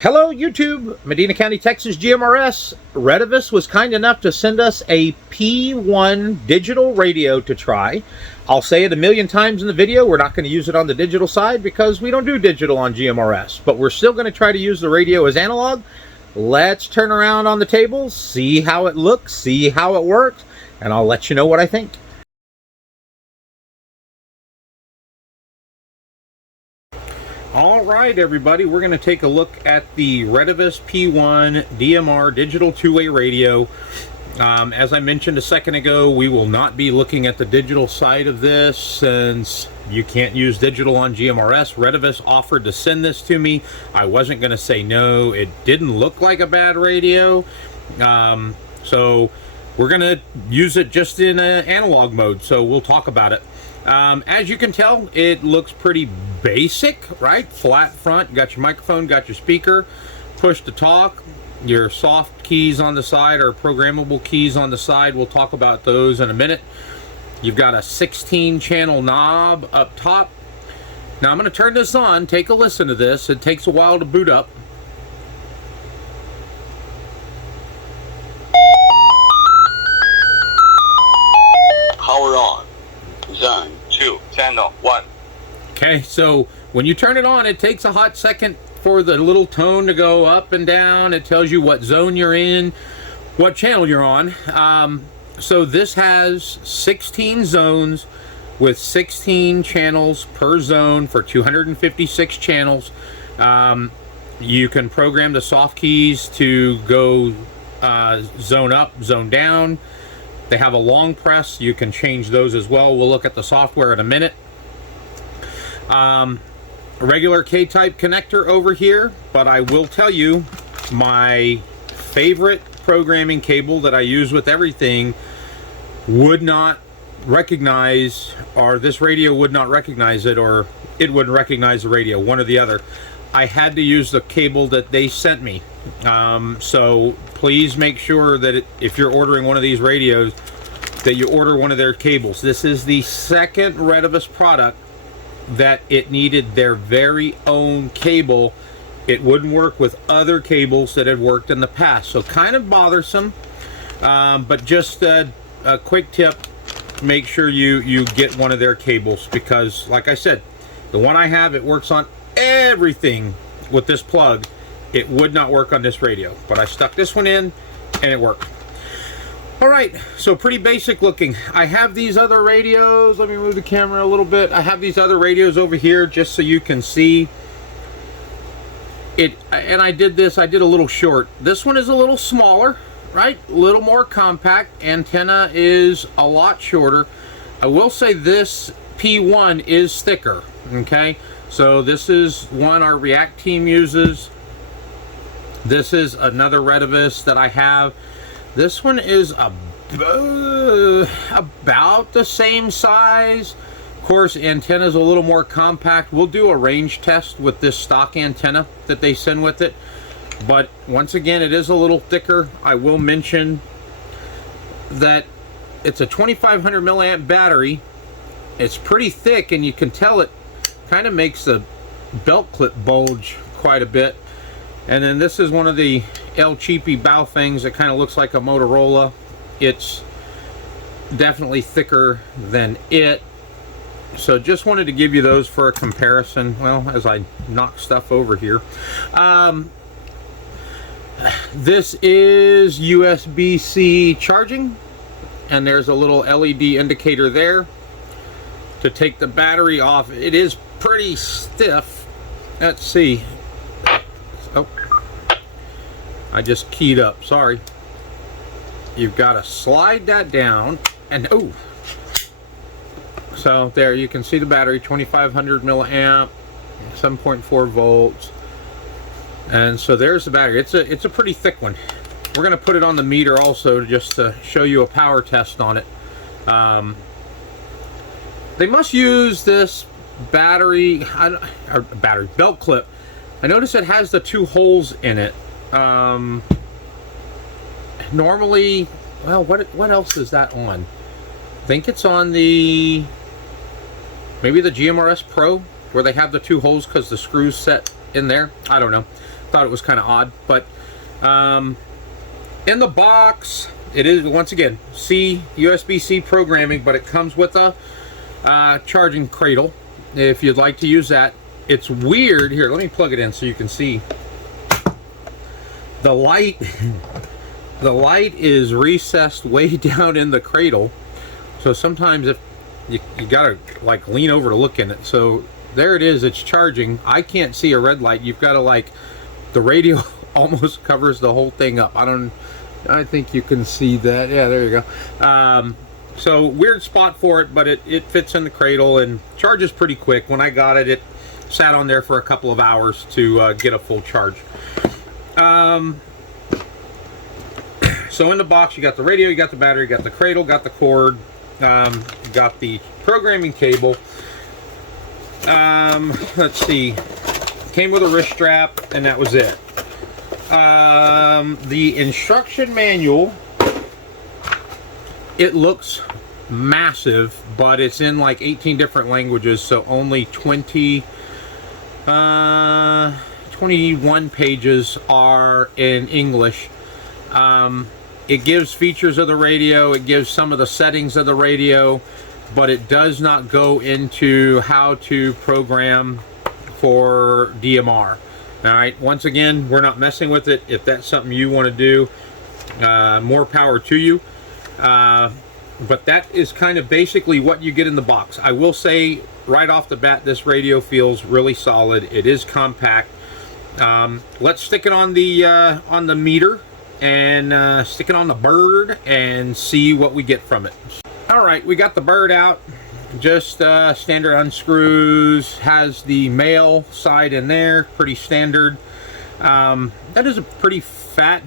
Hello YouTube, Medina County, Texas GMRS. Retevis was kind enough to send us a P1 digital radio to try. I'll say it a million times in the video, we're not going to use it on the digital side because we don't do digital on GMRS, but we're still going to try to use the radio as analog. Let's turn around on the table, see how it looks, see how it works, and I'll let you know what I think. All right, everybody, we're going to take a look at the Retevis P1 DMR digital two-way radio. As I mentioned a second ago, we will not be looking at the digital side of this since you can't use digital on GMRS. Retevis offered to send this to me. I wasn't going to say no. It didn't look like a bad radio. So we're going to use it just in analog mode, so we'll talk about it. As you can tell, it looks pretty basic, right? Flat front, got your microphone, got your speaker, push to talk, your soft keys on the side or programmable keys on the side. We'll talk about those in a minute. You've got a 16 channel knob up top. Now I'm going to turn this on, take a listen to this. It takes a while to boot up. Power on. Zone 2, channel 1. Okay, so when you turn it on, it takes a hot second for the little tone to go up and down. It tells you what zone you're in, what channel you're on. So this has 16 zones with 16 channels per zone for 256 channels. You can program the soft keys to go zone up, zone down. They have a long press. You can change those as well. We'll look at the software in a minute. Regular K-type connector over here, but I will tell you my favorite programming cable that I use with everything would not recognize, or this radio would not recognize it, or it wouldn't recognize the radio, one or the other. I had to use the cable that they sent me. So please make sure that if you're ordering one of these radios, that you order one of their cables. This is the second Retevis product that it needed their very own cable. It wouldn't work with other cables that had worked in the past. So kind of bothersome, but just a quick tip, make sure you get one of their cables, because like I said, the one I have, it works on everything with this plug. It would not work on this radio, but I stuck this one in and it worked. All right, so pretty basic looking. I have these other radios. Let me move the camera a little bit. I have these other radios over here just so you can see it. And I did a little short. This one is a little smaller, right? A little more compact. Antenna is a lot shorter. I will say this P1 is thicker, okay? So this is one our React team uses. This is another Retevis that I have. This one is about the same size. Of course, antenna is a little more compact. We'll do a range test with this stock antenna that they send with it. But once again, it is a little thicker. I will mention that it's a 2500 milliamp battery. It's pretty thick, and you can tell it kind of makes the belt clip bulge quite a bit. And then this is one of the El Cheapy bow things that kind of looks like a Motorola. It's definitely thicker than it. So just wanted to give you those for a comparison. Well, as I knock stuff over here. This is USB-C charging. And there's a little LED indicator there to take the battery off. It is pretty stiff. Let's see. Oh, I just keyed up, sorry. You've got to slide that down and oh, so there you can see the battery, 2500 milliamp, 7.4 volts. And so there's the battery. It's a pretty thick one. We're going to put it on the meter also just to show you a power test on it. They must use this battery belt clip. I notice it has the two holes in it. Normally, well, what else is that on? I think it's on maybe the GMRS Pro, where they have the two holes because the screws set in there. I don't know. thought it was kind of odd. But in the box, it is, once again, USB-C programming, but it comes with a charging cradle if you'd like to use that. It's weird. Here, let me plug it in so you can see. The light the light is recessed way down in the cradle, so sometimes if you gotta like lean over to look in it. So there it is, it's charging. I can't see a red light. You've got to, like, the radio almost covers the whole thing up. I think you can see that. Yeah, there you go. So weird spot for it, but it fits in the cradle and charges pretty quick. When I got it, it sat on there for a couple of hours to get a full charge. So in the box, you got the radio, you got the battery, you got the cradle, got the cord, you got the programming cable. Let's see, came with a wrist strap, and that was it. The instruction manual, it looks massive, but it's in like 18 different languages, so only 21 pages are in English. It gives features of the radio, it gives some of the settings of the radio, but it does not go into how to program for DMR. Alright, once again, we're not messing with it. If that's something you want to do, more power to you. But that is kind of basically what you get in the box. I will say right off the bat, this radio feels really solid. It is compact. Let's stick it on the meter and stick it on the bird and see what we get from it. All right, we got the bird out. Just standard unscrews. Has the male side in there, pretty standard. That is a pretty fat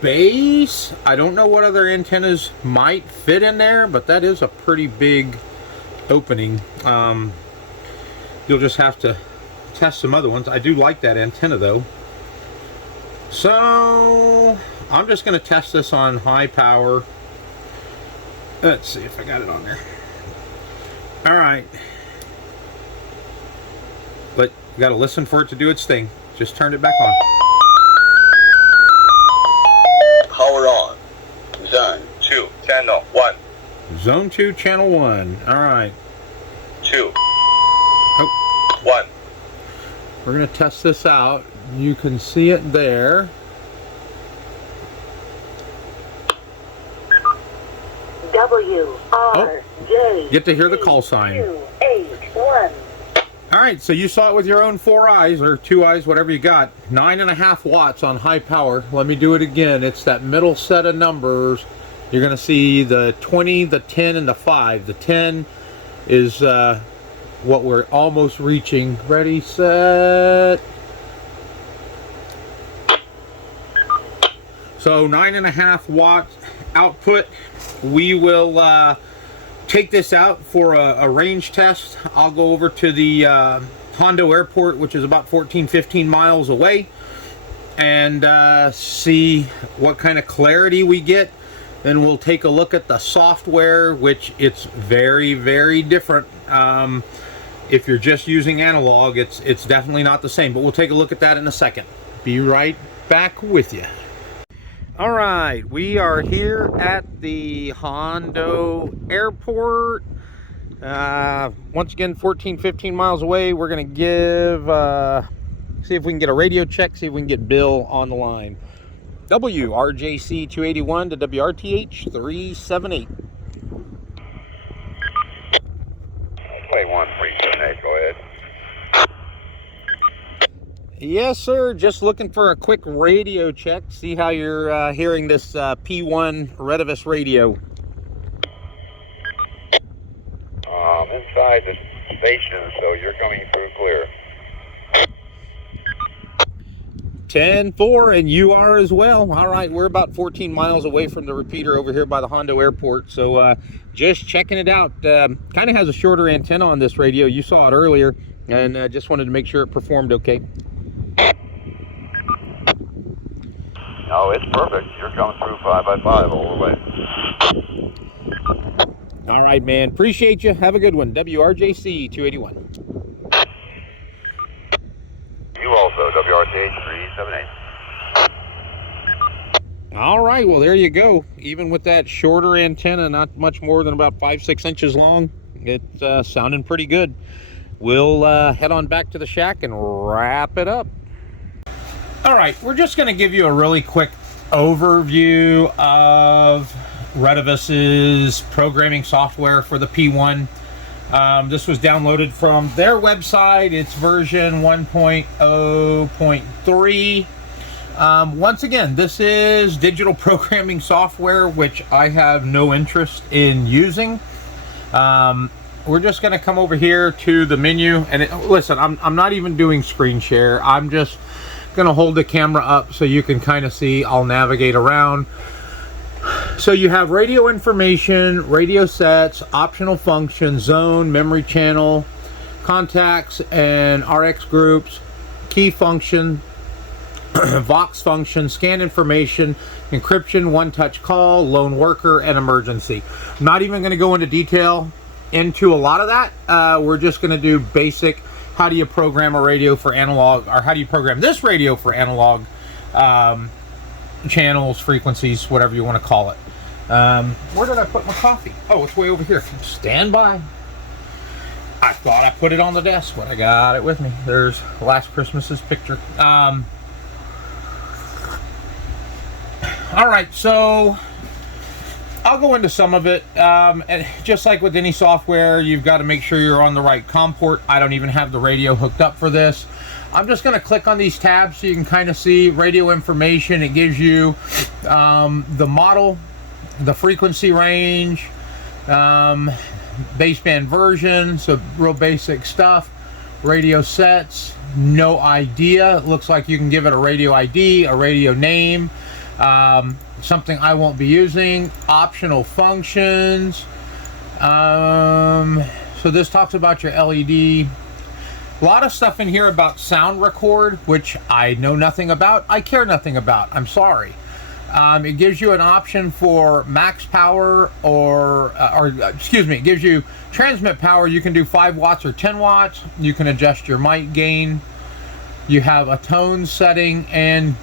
base. I don't know what other antennas might fit in there, but that is a pretty big opening. You'll just have to test some other ones. I do like that antenna though. So I'm just going to test this on high power. Let's see if I got it on there. All right, but you got to listen for it to do its thing. Just turned it back on. Power on. Zone 2, channel 1. Zone 2, channel 1. All right. 2. Oh. 1. We're going to test this out. You can see it there. WRJ. Get to hear the call sign. 281. All right, so you saw it with your own 4 eyes or 2 eyes, whatever you got. 9.5 watts on high power. Let me do it again. It's that middle set of numbers. You're going to see the 20, the 10, and the 5. The 10 is what we're almost reaching. Ready, set. So 9.5 watts output. We will take this out for a range test. I'll go over to the Hondo Airport, which is about 14-15 miles away, and see what kind of clarity we get. Then we'll take a look at the software, which it's very, very different. If you're just using analog, it's definitely not the same, but we'll take a look at that in a second. Be right back with you. All right, we are here at the Hondo Airport. Once again, 14-15 miles away. We're going to give, see if we can get a radio check, see if we can get Bill on the line. WRJC 281 to WRTH 378. 21378, go ahead. Yes, sir. Just looking for a quick radio check. See how you're hearing this P1 Retevis radio. Inside the station, so you're coming through clear. 10-4, and you are as well. All right, we're about 14 miles away from the repeater over here by the Hondo Airport. So just checking it out. Kind of has a shorter antenna on this radio. You saw it earlier, and just wanted to make sure it performed okay. No, it's perfect. You're coming through 5x5 all the way. All right, man. Appreciate you. Have a good one. WRJC 281. You also, WRTH 378. All right, well, there you go. Even with that shorter antenna, not much more than about 5-6 inches long, it's sounding pretty good. We'll head on back to the shack and wrap it up. All right, we're just going to give you a really quick overview of Retevis's programming software for the P1. This was downloaded from their website. It's version 1.0.3. Once again, this is digital programming software, which I have no interest in using. We're just going to come over here to the menu, and listen, I'm not even doing screen share. I'm just going to hold the camera up so you can kind of see. I'll navigate around. So you have radio information, radio sets, optional functions, zone, memory channel, contacts and RX groups, key function, Vox function, scan information, encryption, one-touch call, lone worker, and emergency. I'm not even going to go into detail into a lot of that. We're just going to do basic, how do you program a radio for analog, or how do you program this radio for analog channels, frequencies, whatever you want to call it. Where did I put my coffee? Oh, it's way over here. Stand by. I thought I put it on the desk, but I got it with me. There's last Christmas's picture. All right, so I'll go into some of it. And just like with any software, you've got to make sure you're on the right COM port. I don't even have the radio hooked up for this. I'm just going to click on these tabs so you can kind of see radio information. It gives you the model, the frequency range, baseband version, so real basic stuff. Radio sets, no idea. It looks like you can give it a radio ID, a radio name, something I won't be using. Optional functions. So this talks about your LED. A lot of stuff in here about sound record, which I know nothing about. I care nothing about. I'm sorry. It gives you an option for max power, or excuse me, it gives you transmit power. You can do 5 watts or 10 watts. You can adjust your mic gain. You have a tone setting and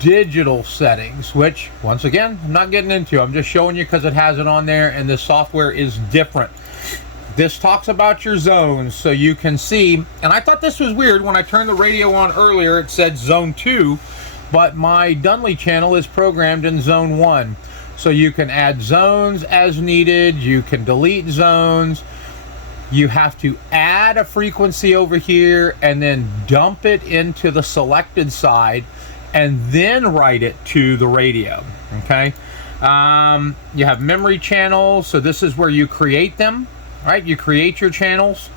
digital settings, which once again, I'm not getting into. I'm just showing you because it has it on there, and this software is different. This talks about your zones, so you can see, and I thought this was weird when I turned the radio on earlier. It said zone 2, but my Dunley channel is programmed in zone 1. So you can add zones as needed, you can delete zones. You have to add a frequency over here and then dump it into the selected side and then write it to the radio, okay? You have memory channels, so this is where you create them. Right, you create your channels.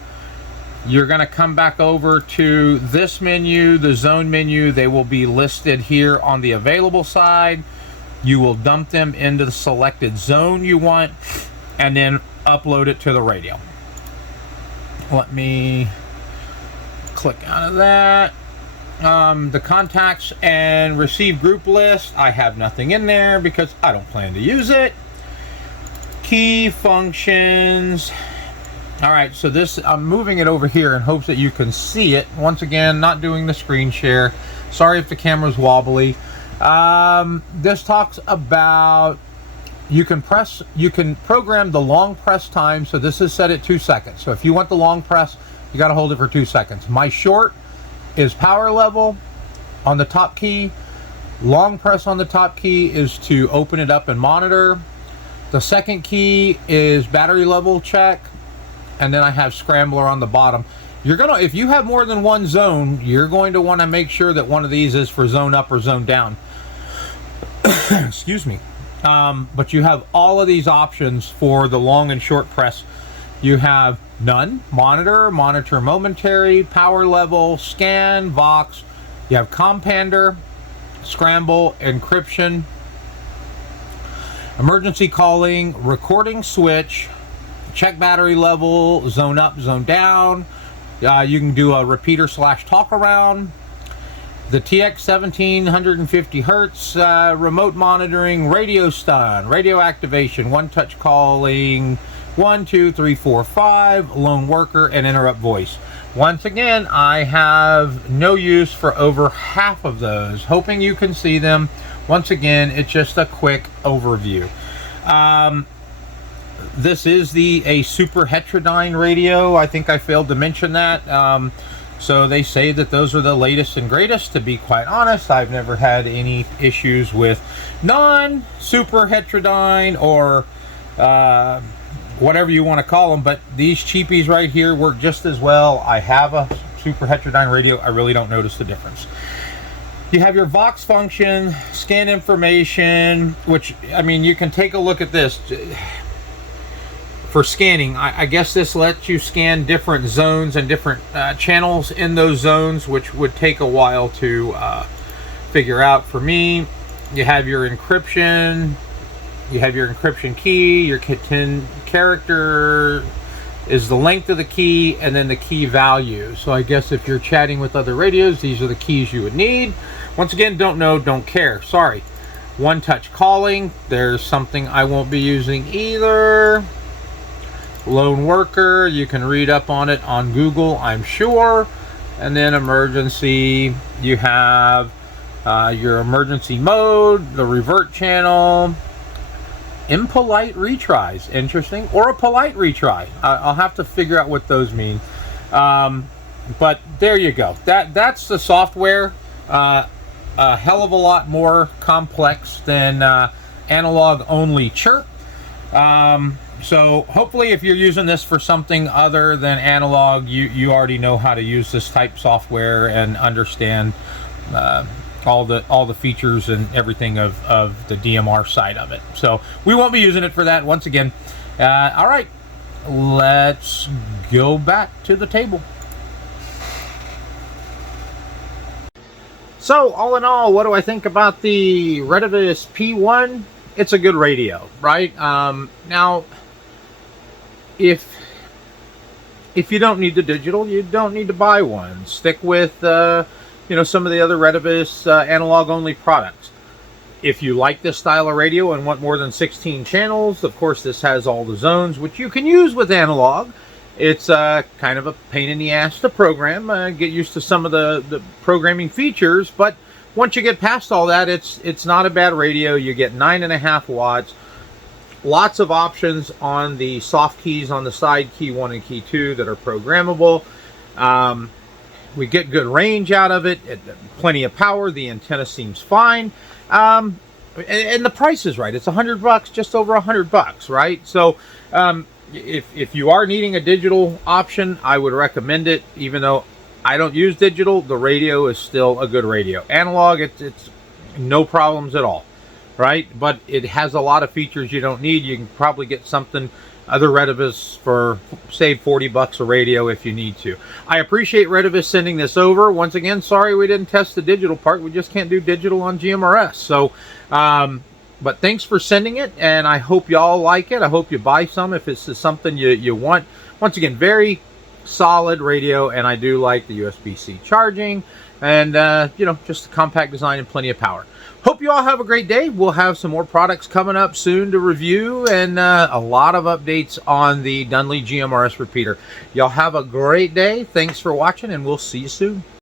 You're going to come back over to this menu, the zone menu. They will be listed here on the available side. You will dump them into the selected zone you want and then upload it to the radio. Let me click out of that. The contacts and receive group list, I have nothing in there because I don't plan to use it. Key functions. All right, so this, I'm moving it over here in hopes that you can see it. Once again, not doing the screen share. Sorry if the camera's wobbly. This talks about you can program the long press time. So this is set at 2 seconds. So if you want the long press, you got to hold it for 2 seconds. My short is power level on the top key. Long press on the top key is to open it up and monitor. The second key is battery level check. And then I have scrambler on the bottom. You're gonna, if you have more than one zone, you're going to want to make sure that one of these is for zone up or zone down. Excuse me. But you have all of these options for the long and short press. You have none, monitor, monitor momentary, power level, scan, Vox. You have compander, scramble, encryption, emergency calling, recording switch, check battery level, zone up, zone down. You can do a repeater / talk around. The TX 1750 hertz, remote monitoring, radio stun, radio activation, one touch calling, 1, 2, 3, 4, 5, lone worker, and interrupt voice. Once again, I have no use for over half of those. Hoping you can see them. Once again, it's just a quick overview. This is a superheterodyne radio. I think I failed to mention that. So they say that those are the latest and greatest. To be quite honest, I've never had any issues with non-superheterodyne or whatever you want to call them, but these cheapies right here work just as well. I have a superheterodyne radio. I really don't notice the difference. You have your Vox function, scan information, which, I mean, you can take a look at this. For scanning, I guess this lets you scan different zones and different channels in those zones, which would take a while to figure out. For me, you have your encryption, you have your encryption key, your 10 character is the length of the key, and then the key value. So I guess if you're chatting with other radios, these are the keys you would need. Once again, don't know, don't care, sorry. One-touch calling, there's something I won't be using either. Lone worker, you can read up on it on Google, I'm sure. And then emergency, you have your emergency mode, the revert channel, impolite retries, interesting, or a polite retry. I'll have to figure out what those mean. But there you go. That's the software. A hell of a lot more complex than analog only chirp. So hopefully if you're using this for something other than analog, you already know how to use this type software and understand all the features and everything of the DMR side of it. So we won't be using it for that once again. All right, let's go back to the table. So all in all, what do I think about the Retevis P1? It's a good radio, right? Now, if you don't need the digital, you don't need to buy one. Stick with some of the other Retevis analog only products. If you like this style of radio and want more than 16 channels, of course this has all the zones, which you can use with analog. It's kind of a pain in the ass to program, get used to some of the programming features, but once you get past all that, it's not a bad radio. You get 9.5 watts. Lots of options on the soft keys on the side, key 1 and key 2, that are programmable. We get good range out of it, plenty of power. The antenna seems fine, and the price is right. It's $100, just over $100, right? So if you are needing a digital option, I would recommend it. Even though I don't use digital, the radio is still a good radio. Analog, it's no problems at all, right? But it has a lot of features you don't need. You can probably get something, other Retevis, for save $40 a radio if you need to. I appreciate Retevis sending this over. Once again, sorry we didn't test the digital part. We just can't do digital on GMRS. So, but thanks for sending it, and I hope y'all like it. I hope you buy some if it's something you want. Once again, very solid radio, and I do like the USB-C charging, and just the compact design and plenty of power. Hope you all have a great day. We'll have some more products coming up soon to review, and a lot of updates on the Dunley GMRS repeater. Y'all have a great day. Thanks for watching, and we'll see you soon.